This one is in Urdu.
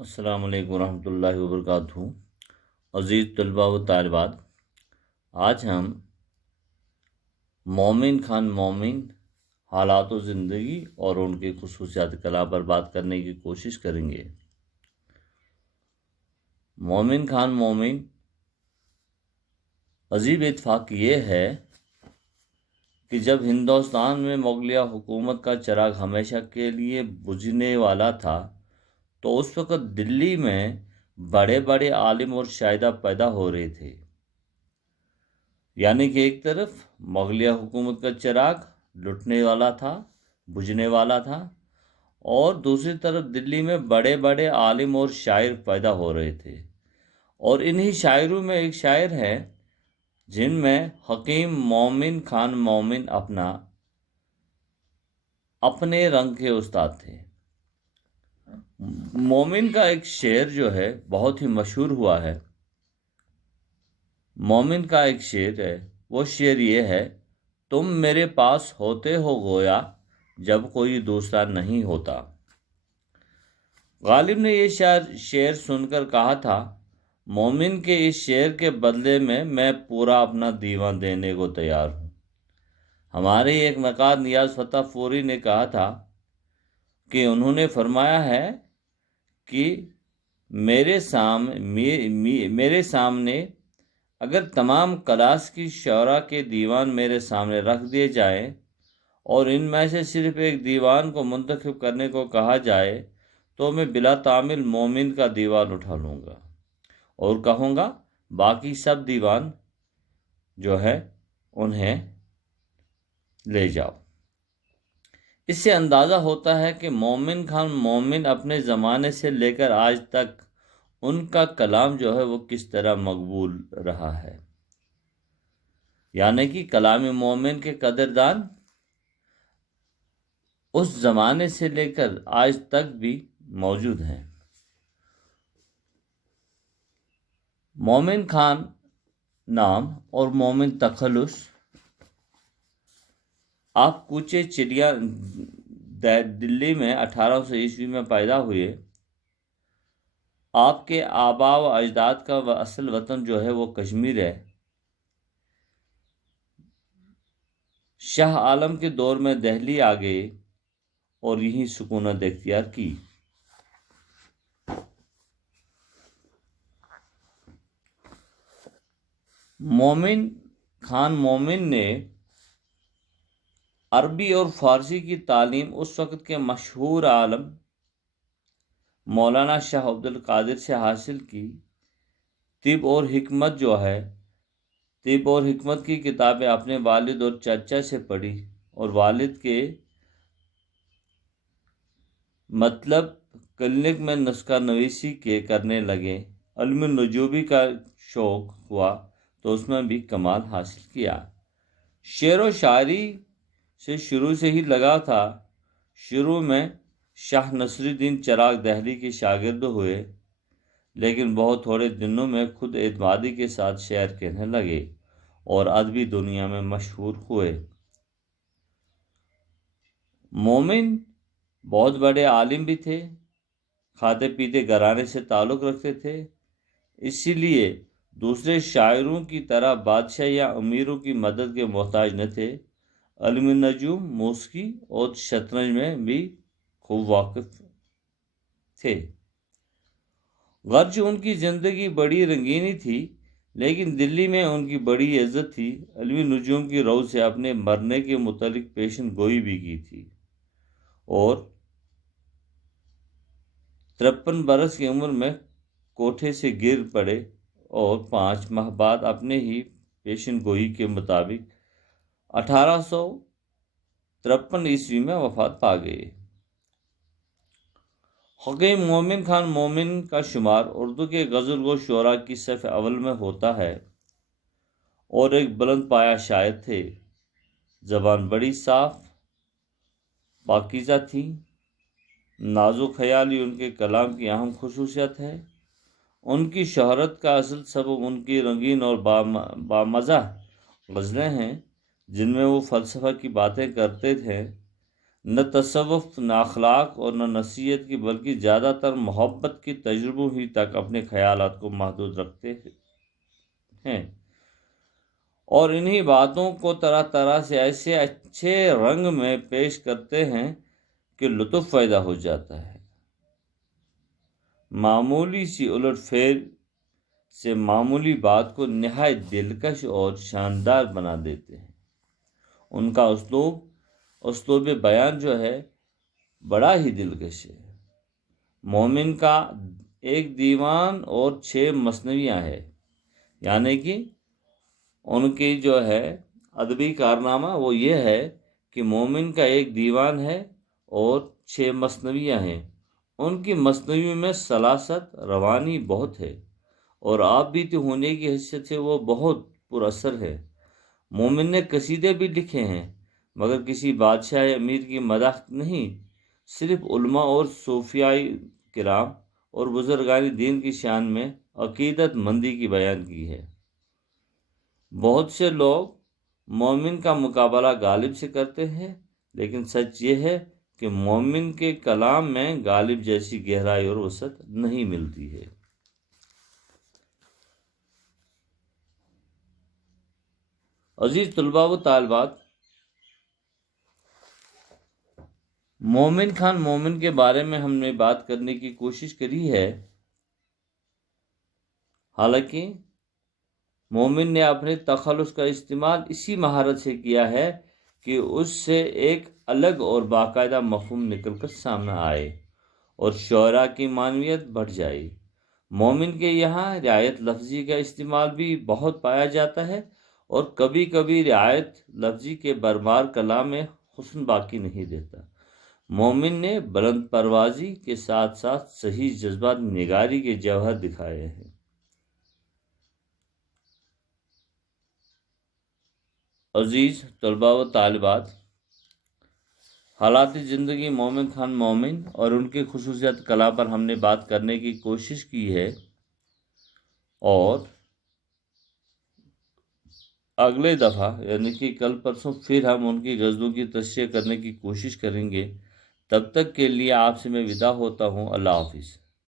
السلام علیکم ورحمۃ اللہ وبرکاتہ۔ عزیز طلباء و طالبات، آج ہم مومن خان مومن حالات و زندگی اور ان کے خصوصیات کلام پر بات کرنے کی کوشش کریں گے۔ مومن خان مومن عجیب اتفاق یہ ہے کہ جب ہندوستان میں مغلیہ حکومت کا چراغ ہمیشہ کے لیے بجھنے والا تھا تو اس وقت دلی میں بڑے بڑے عالم اور شائدہ پیدا ہو رہے تھے۔ یعنی کہ ایک طرف مغلیہ حکومت کا چراغ لٹنے والا تھا، بجھنے والا تھا، اور دوسری طرف دلی میں بڑے بڑے عالم اور شاعر پیدا ہو رہے تھے۔ اور انہی شاعروں میں ایک شاعر ہے جن میں حکیم مومن خان مومن اپنے رنگ کے استاد تھے۔ مومن کا ایک شعر جو ہے بہت ہی مشہور ہوا ہے۔ مومن کا ایک شعر ہے، وہ شعر یہ ہے: تم میرے پاس ہوتے ہو گویا جب کوئی دوسرا نہیں ہوتا۔ غالب نے یہ شعر سن کر کہا تھا، مومن کے اس شعر کے بدلے میں پورا اپنا دیوان دینے کو تیار ہوں۔ ہمارے ایک نقاد نیاز فتح فوری نے کہا تھا کہ انہوں نے فرمایا ہے کہ میرے سامنے اگر تمام کلاس کی شعراء کے دیوان میرے سامنے رکھ دیے جائیں اور ان میں سے صرف ایک دیوان کو منتخب کرنے کو کہا جائے تو میں بلا تعمیل مومن کا دیوان اٹھا لوں گا اور کہوں گا باقی سب دیوان جو ہے انہیں لے جاؤ۔ اس سے اندازہ ہوتا ہے کہ مومن خان مومن اپنے زمانے سے لے کر آج تک ان کا کلام جو ہے وہ کس طرح مقبول رہا ہے۔ یعنی کہ کلام مومن کے قدردان اس زمانے سے لے کر آج تک بھی موجود ہیں۔ مومن خان نام اور مومن تخلص آپ کوچے چڑیا دلی میں 1800 عیسوی میں پیدا ہوئے۔ آپ کے آباء و اجداد کا اصل وطن جو ہے وہ کشمیر ہے۔ شاہ عالم کے دور میں دہلی آ گئے اور یہیں سکونت اختیار کی۔ مومن خان مومن نے عربی اور فارسی کی تعلیم اس وقت کے مشہور عالم مولانا شاہ عبد القادر سے حاصل کی۔ طب اور حکمت طب اور حکمت کی کتابیں اپنے والد اور چچا سے پڑھی اور والد کے کلینک میں نسخہ نویسی کرنے لگے۔ علم نجومی کا شوق ہوا تو اس میں بھی کمال حاصل کیا۔ شعر و شاعری سے شروع سے ہی لگا تھا۔ شروع میں شاہ نصر الدین چراغ دہلی کے شاگرد ہوئے، لیکن بہت تھوڑے دنوں میں خود اعتمادی کے ساتھ شعر کہنے لگے اور ادبی دنیا میں مشہور ہوئے۔ مومن بہت بڑے عالم بھی تھے، کھاتے پیتے گھرانے سے تعلق رکھتے تھے، اسی لیے دوسرے شاعروں کی طرح بادشاہ یا امیروں کی مدد کے محتاج نہ تھے۔ علم نجوم، موسیقی اور شطرنج میں بھی خوب واقف تھے۔ گرچہ ان کی زندگی بڑی رنگینی تھی لیکن دلی میں ان کی بڑی عزت تھی۔ علم نجوم کی رو سے اپنے مرنے کے متعلق پیشن گوئی بھی کی تھی اور 53 برس کی عمر میں کوٹھے سے گر پڑے اور 5 ماہ بعد اپنے ہی پیشن گوئی کے مطابق 1853 عیسوی میں وفات پا گئے۔ حکیم مومن خان مومن کا شمار اردو کے غزل گو شعراء کی صف اول میں ہوتا ہے اور ایک بلند پایہ شاعر تھے۔ زبان بڑی صاف پاکیزہ تھی۔ نازک خیالی ان کے کلام کی اہم خصوصیت ہے۔ ان کی شہرت کا اصل سبب ان کی رنگین اور بامزہ غزلیں ہیں جن میں وہ فلسفہ کی باتیں کرتے تھے۔ نہ تصوف، نہ اخلاق اور نہ نصیحت کی، بلکہ زیادہ تر محبت کی تجربوں ہی تک اپنے خیالات کو محدود رکھتے ہیں، اور انہی باتوں کو طرح طرح سے ایسے اچھے رنگ میں پیش کرتے ہیں کہ لطف پیدا ہو جاتا ہے۔ معمولی سی الٹ پھیر سے معمولی بات کو نہایت دلکش اور شاندار بنا دیتے ہیں۔ ان کا اسلوب بیان جو ہے بڑا ہی دلکش ہے۔ مومن کا ایک دیوان اور 6 مثنویاں ہیں، یعنی کہ ان کی جو ہے ادبی کارنامہ وہ یہ ہے کہ مومن کا ایک دیوان ہے اور 6 مثنویاں ہیں۔ ان کی مثنوی میں سلاست روانی بہت ہے اور آپ بیتی ہونے کی حیثیت سے وہ بہت پر اثر ہے۔ مومن نے قصیدے بھی لکھے ہیں، مگر کسی بادشاہ یا امیر کی مدح نہیں، صرف علماء اور صوفیاء کرام اور بزرگان دین کی شان میں عقیدت مندی کی بیان کی ہے۔ بہت سے لوگ مومن کا مقابلہ غالب سے کرتے ہیں، لیکن سچ یہ ہے کہ مومن کے کلام میں غالب جیسی گہرائی اور وسعت نہیں ملتی ہے۔ عزیز طلباء و طالبات، مومن خان مومن کے بارے میں ہم نے بات کرنے کی کوشش کری ہے۔ حالانکہ مومن نے اپنے تخلص کا استعمال اسی مہارت سے کیا ہے کہ اس سے ایک الگ اور باقاعدہ مفہوم نکل کر سامنے آئے اور شعراء کی معنویت بڑھ جائے۔ مومن کے یہاں رعایت لفظی کا استعمال بھی بہت پایا جاتا ہے، اور کبھی کبھی رعایت لفظی کے بربار کلام میں حسن باقی نہیں دیتا۔ مومن نے بلند پروازی کے ساتھ ساتھ صحیح جذبات نگاری کے جوہر دکھائے ہیں۔ عزیز طلباء و طالبات، حالات زندگی مومن خان مومن اور ان کی خصوصیات کلا پر ہم نے بات کرنے کی کوشش کی ہے، اور اگلے دفعہ یعنی کہ کل پرسوں پھر ہم ان کی غزلوں کی تصحیح کرنے کی کوشش کریں گے۔ تب تک کے لیے آپ سے میں ودا ہوتا ہوں۔ اللہ حافظ۔